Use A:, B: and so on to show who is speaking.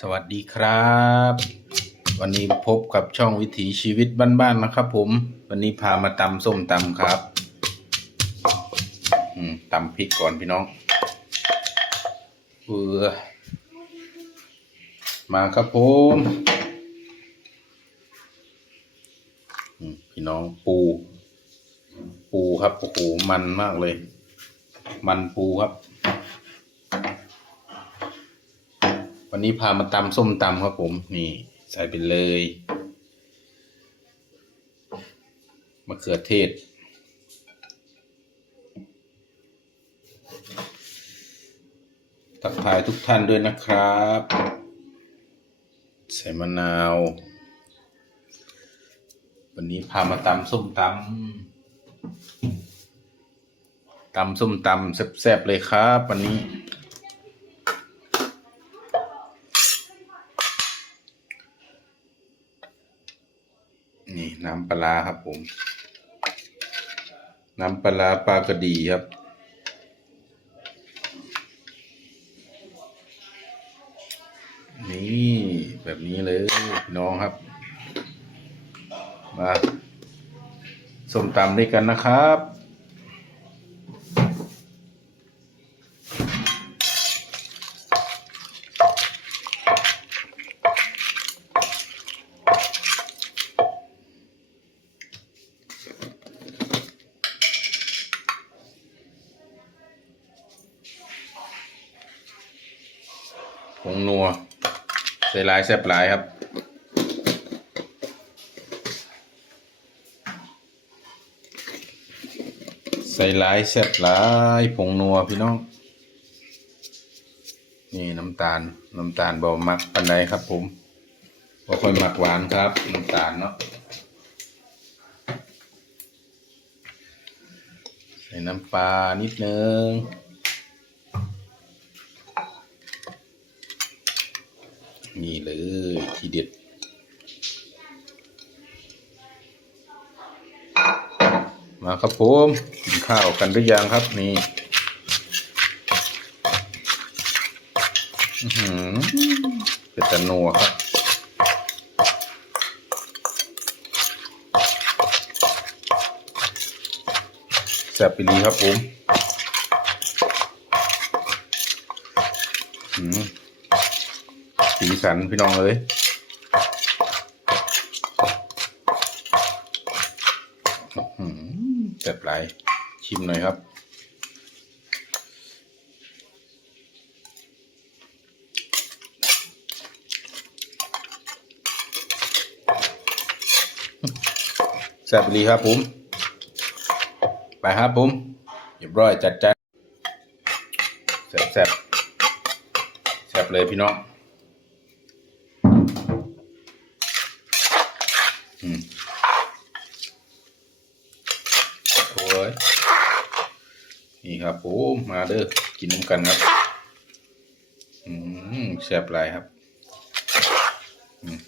A: สวัสดีครับ วันนี้พบกับช่องวิถีชีวิตบ้านๆนะครับผม วันนี้พามาตำส้มตำครับอืมตำพริกก่อนพี่น้องเออมาครับผมพี่น้องปู ปูครับโอ้โหมันมากเลย มันปูครับ วันนี้พามาตำส้มตำครับผม นี่ ใส่ไปเลยมะเขือเทศทักทายทุกท่านด้วยนะครับ ใส่มะนาว วันนี้พามาตำส้มตำตำส้มตำแซ่บๆเลยครับ วันนี้ น้ำปลาครับผม น้ำปลาปลากระดีครับ นี่แบบนี้เลยน้องครับ มาส้มตำด้วยกันนะครับ งนัวใส่หลายแซ่บหลายครับใส่หลายแซ่บหลายผงนัวพี่น้อง นี่น้ำตาลน้ำตาลบามักปันใดครับผมบ่ค่อยมักหวานครับ น้ำตาลเนาะใส่น้ำปลานิดนึง นี่เลยทีเด็ด มาครับผมกินข้าวกันหรือยังครับนี่หือเป็นตะนัวครับแซ่บไปดีครับผม อืม สีสันพี่น้องเลยอื้อหือแซ่บหลชิมหน่อยครับแซ่บดีครับผม ไปครับผมเรียบร้อยจัดจ้านแซ่บแซ่บแซ่บเลยพี่น้อง โอ้ยนี่ครับผมมาเด้อกินน้ำกันครับอืมแซ่บหลายครับอืม